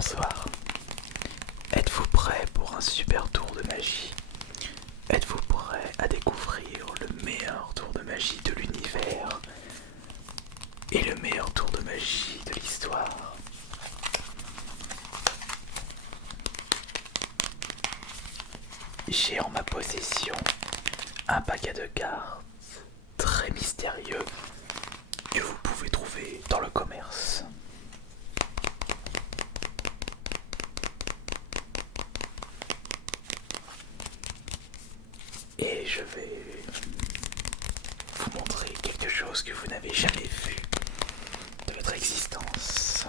Bonsoir. Êtes-vous prêt pour un super tour de magie? Êtes-vous prêt à découvrir le meilleur tour de magie de l'univers et le meilleur tour de magie de l'histoire? J'ai en ma possession un paquet de cartes très mystérieux que vous pouvez trouver dans le commerce. Et je vais vous montrer quelque chose que vous n'avez jamais vu de votre existence.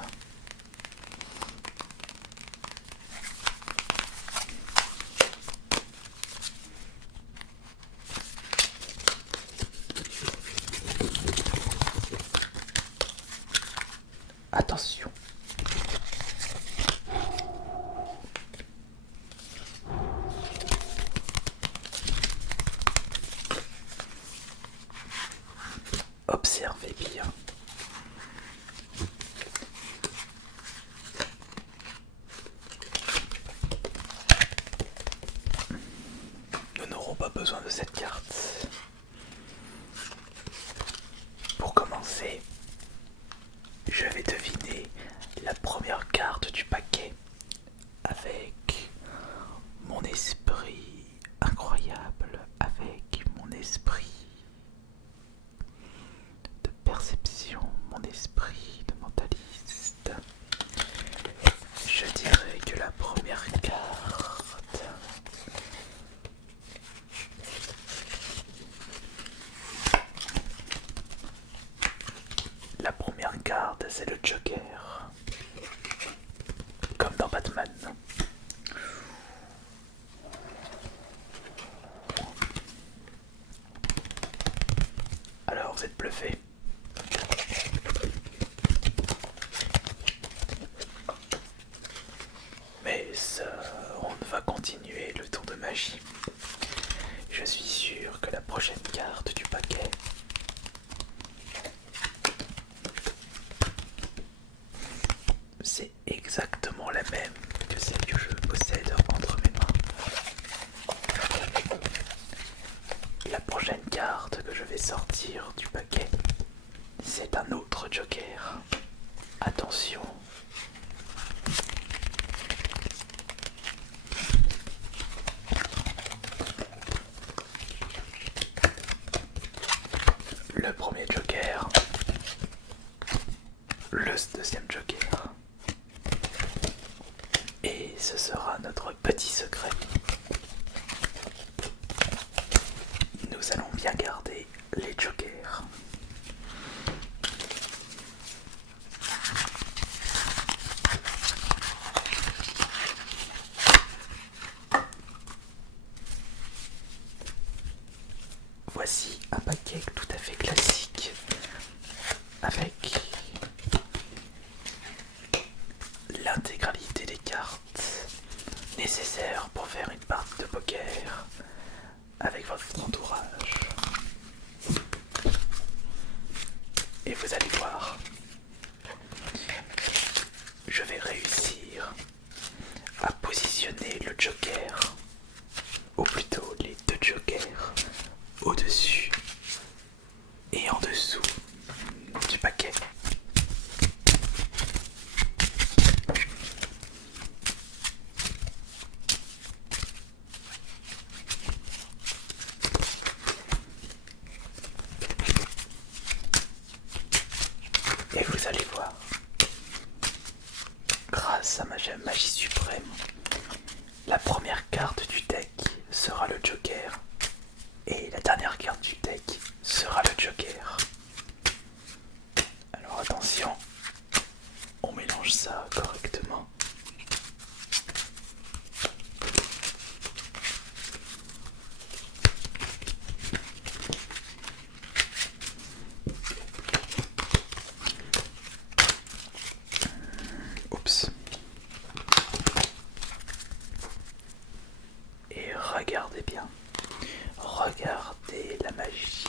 Attention. Observez bien. Nous n'aurons pas besoin de cette carte. Pour commencer, je vais deviner la première carte du paquet avec mon esprit incroyable, avec mon esprit de perception, mon esprit de mentaliste. Je dirais que la première carte c'est le Joker, comme dans Batman. Alors vous êtes bluffé? Mais on va continuer le tour de magie. Je suis sûr que la prochaine carte du paquet c'est exactement la même que celle que je possède entre mes mains. La prochaine carte que je vais sortir du paquet, c'est un autre Joker. Attention. Le premier Joker, le deuxième Joker, et ce sera notre petit secret. Nous allons bien garder les Jokers. Voici un paquet tout à fait classique avec l'intégralité des cartes nécessaires pour faire une partie de poker avec votre entourage. Et vous allez voir, je vais réussir à positionner le Joker, ou plutôt les deux Jokers, au-dessus et en dessous du paquet. Et vous allez voir, grâce à ma magie suprême, la première carte du deck sera le Joker et la dernière carte du deck sera le Joker. Alors attention, on mélange ça correctement. Oups. Et regardez bien. Regardez la magie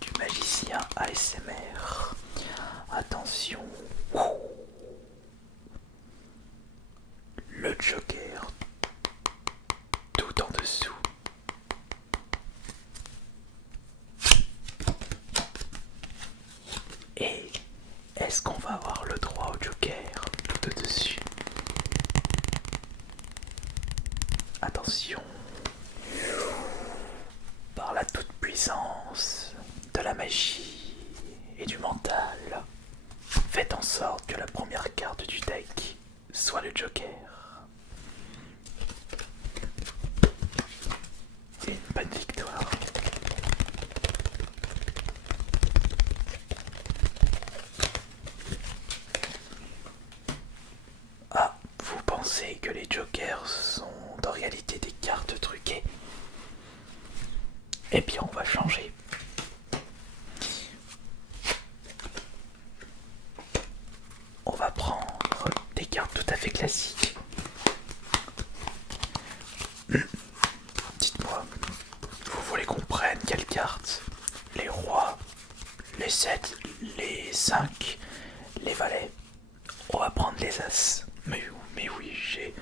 du magicien ASMR. Attention. Est-ce qu'on va avoir le droit au joker tout au-dessus? Attention, par la toute-puissance de la magie et du mental, faites en sorte que la première carte du deck soit le joker. Et une bonne victoire. Ah, vous pensez que les jokers sont en réalité des cartes truquées? Eh bien, on va changer. On va prendre des cartes tout à fait classiques. Dites-moi, vous voulez qu'on prenne quelles cartes? Les rois, les 7, les 5, les valets? On va prendre les as. Mais oui, j'ai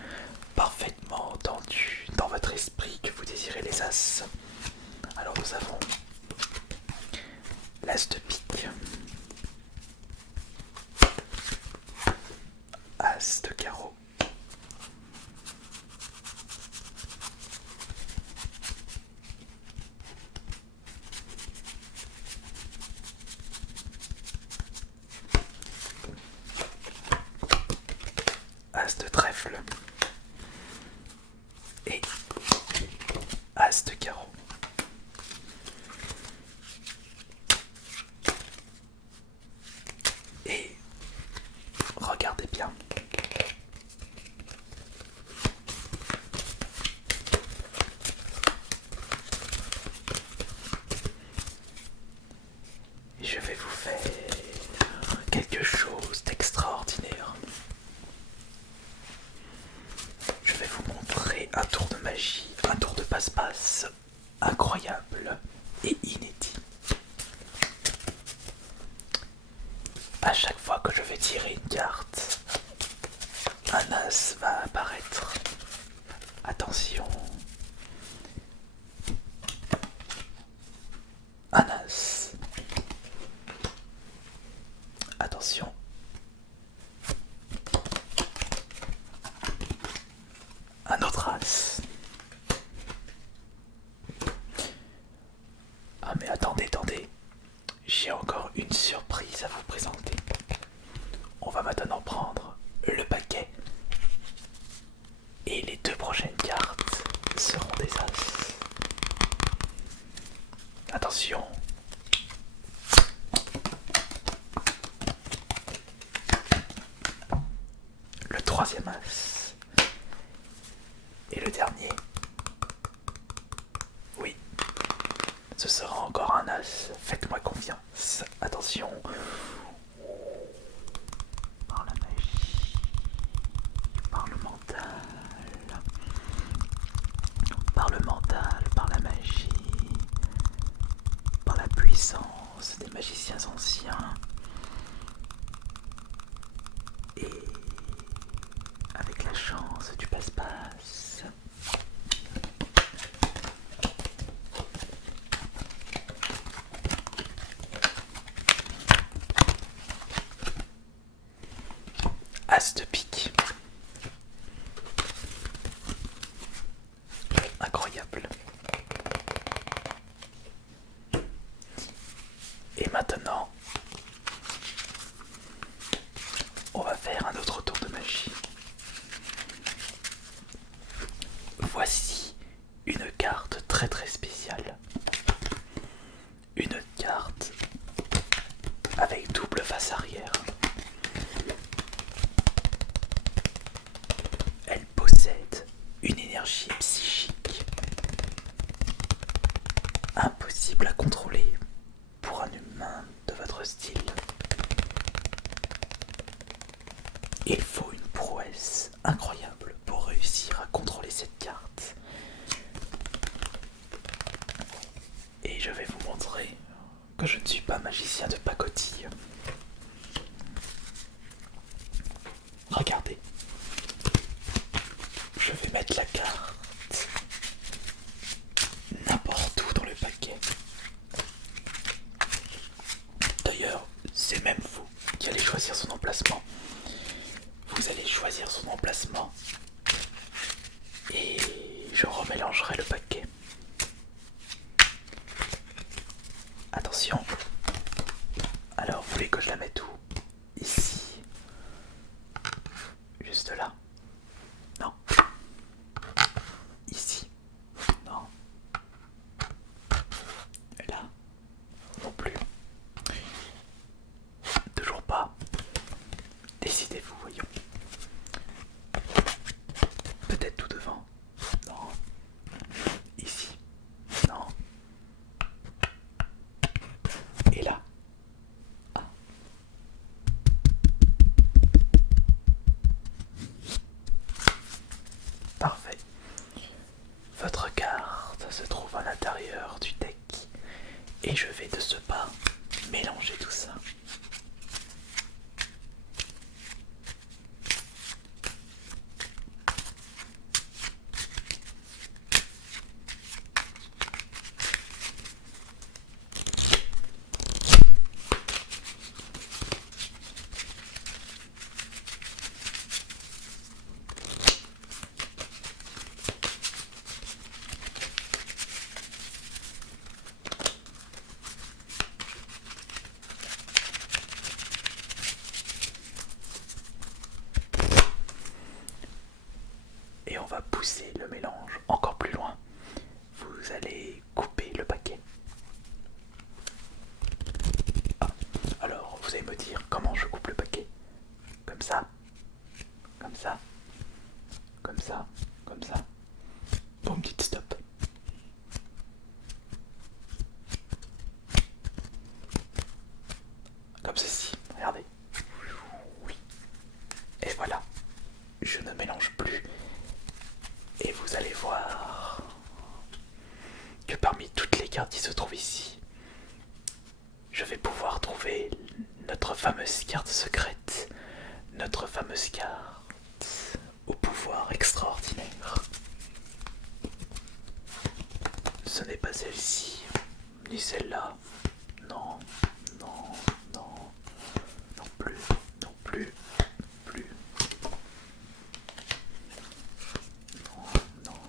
parfaitement entendu dans votre esprit que vous désirez les as. Alors nous avons l'as de pique, as de carreau, as de trèfle et as de carreau. Et regardez bien. Je vais vous faire quelque chose d'extraordinaire. Je vais vous montrer un tour de magie, un tour de passe-passe incroyable et inédit. À chaque fois que je vais tirer une carte, un as va apparaître. Attention. Un as. Attention. Un autre as. Ah mais attendez. J'ai encore une surprise à vous présenter. On va maintenant prendre le paquet. Et les deux prochaines cartes seront des as. Attention. Le troisième as. Et le dernier. Oui. Ce sera encore un as. Faites-moi confiance. Attention. Par la magie. Par le mental. Par le mental. Par la magie. Par la puissance des magiciens anciens. Et avec la chance du passe-passe. As de pique. Incroyable. Et maintenant, on va faire un autre tour de magie. Voici une carte très spéciale. Une carte avec double face arrière. Elle possède une énergie psychique impossible à contrôler pour un humain de votre style. Il faut une prouesse incroyable pour réussir à contrôler cette carte. Et je vais vous montrer que je ne suis pas magicien de pacotille. Regardez. Je vais mettre la carte n'importe où dans le paquet. D'ailleurs, c'est même vous qui allez choisir son emplacement. Vous allez choisir son emplacement et je remélangerai le paquet. Attention. Alors, vous voulez que je la mette où? Ici. Juste là. Non. Ici. Non. Là. Non plus. Toujours pas. Décidez-vous, voyons. Peut-être tout devant. Non. Ici. Non. Et là. Ah. Parfait. Votre carte se trouve à l'intérieur du deck et je vais de ce pas mélanger tout ça. Et on va pousser le mélange encore plus loin. Vous allez couper le paquet. Ah, alors vous allez me dire comment je coupe le paquet. Comme ça, comme ça, comme ça, comme ça. Boum, petite stop. Comme ceci, regardez. Oui. Et voilà, je ne mélange plus. Et vous allez voir que parmi toutes les cartes qui se trouvent ici, je vais pouvoir trouver notre fameuse carte secrète, notre fameuse carte au pouvoir extraordinaire. Ce n'est pas celle-ci, ni celle-là. Non, non, non, non plus, non plus, plus. Non, non.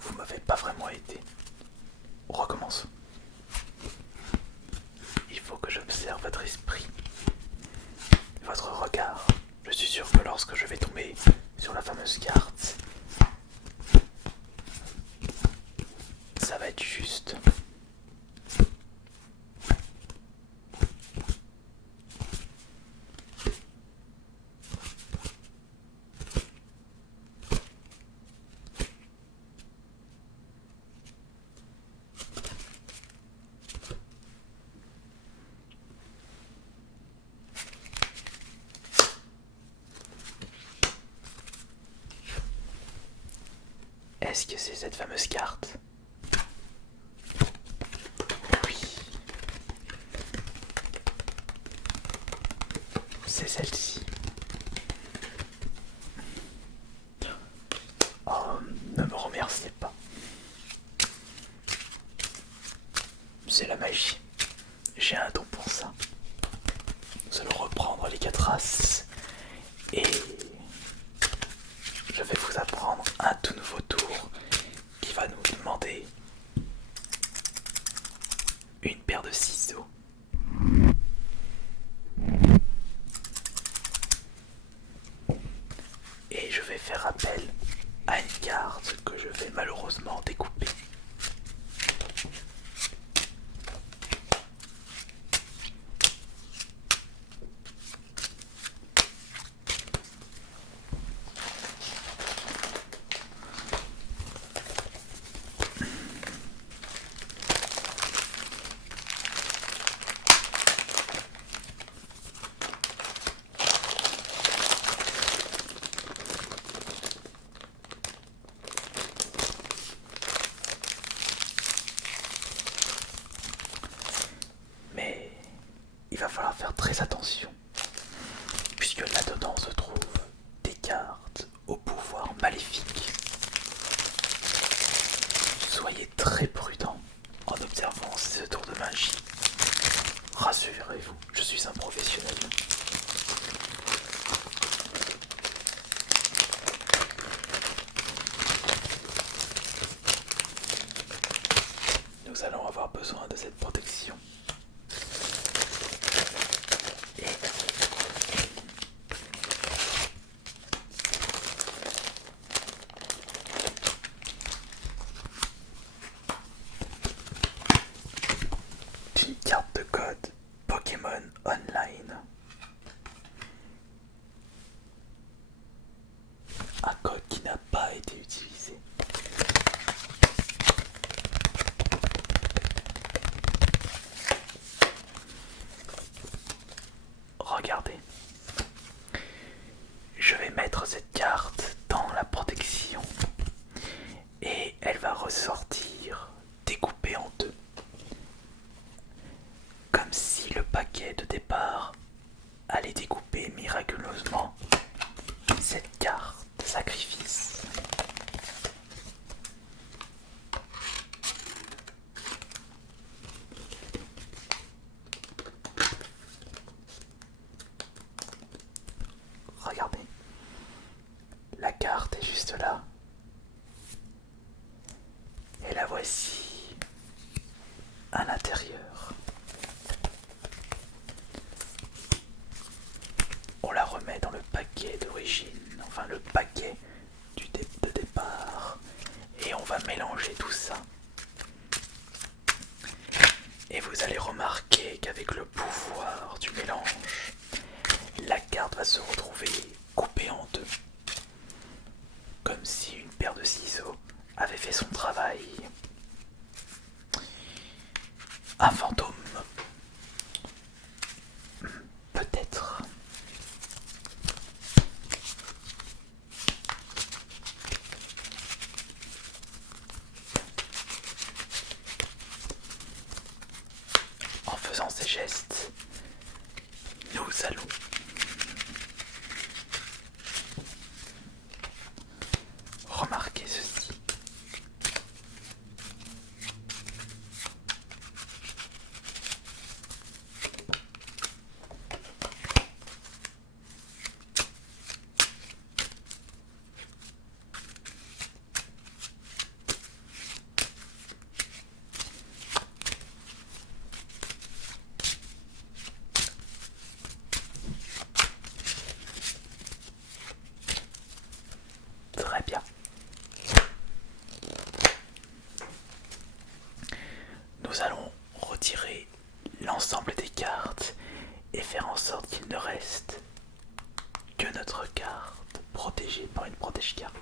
Vous m'avez pas vraiment aidé. On recommence. Il faut que j'observe votre esprit, votre regard. Je suis sûr que lorsque je vais tomber sur la fameuse carte, ça va être juste. Est-ce que c'est cette fameuse carte? Oui. C'est celle-ci. Oh, ne me remerciez pas. C'est la magie. J'ai un don pour ça. Nous allons reprendre les 4 as et je vais vous apprendre un tout nouveau tour qui va nous demander une paire de ciseaux. Et je vais faire appel à une carte que je vais malheureusement découper. magie. Rassurez-vous, je suis un professionnel. Nous allons avoir besoin de cette protection. Et une carte de code Pokémon Online. Un code qui n'a pas été utilisé. Regardez. Je vais mettre cette carte dans la protection et elle va ressortir découpée en deux. Comme si le paquet de départ allait découper miraculeusement cette carte de sacrifice. Regardez, la carte est juste là. Et la voici à l'intérieur. On la remet dans le paquet d'origine, enfin le paquet de départ, et on va mélanger tout ça. Et vous allez remarquer qu'avec le pouvoir du mélange, la carte va se retrouver coupée en deux, comme si une paire de ciseaux avait fait son travail. Un fantôme, peut-être. En faisant ces gestes, nous allons remarquer ceci. Très bien. Nous allons retirer l'ensemble des cartes et faire en sorte qu'il ne reste que notre carte protégée par une protège-carte.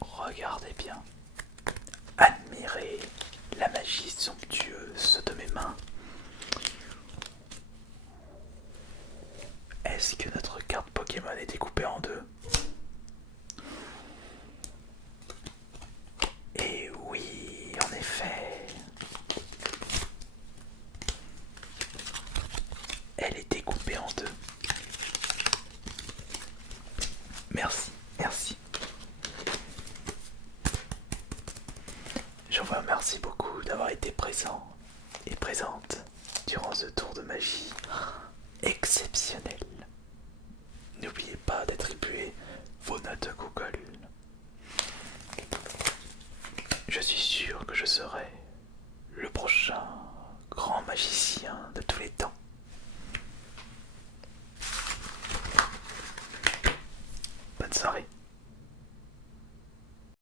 Regardez bien, admirez la magie somptueuse de mes mains. Est-ce que notre carte Pokémon est découpée en deux? Et oui, en effet, elle est découpée en deux. Merci, merci. Je vous remercie beaucoup d'avoir été présent et présente durant ce tour de magie exceptionnel. N'oubliez pas d'attribuer vos notes Google. Je suis sûr que je serai le prochain grand magicien de tous les temps.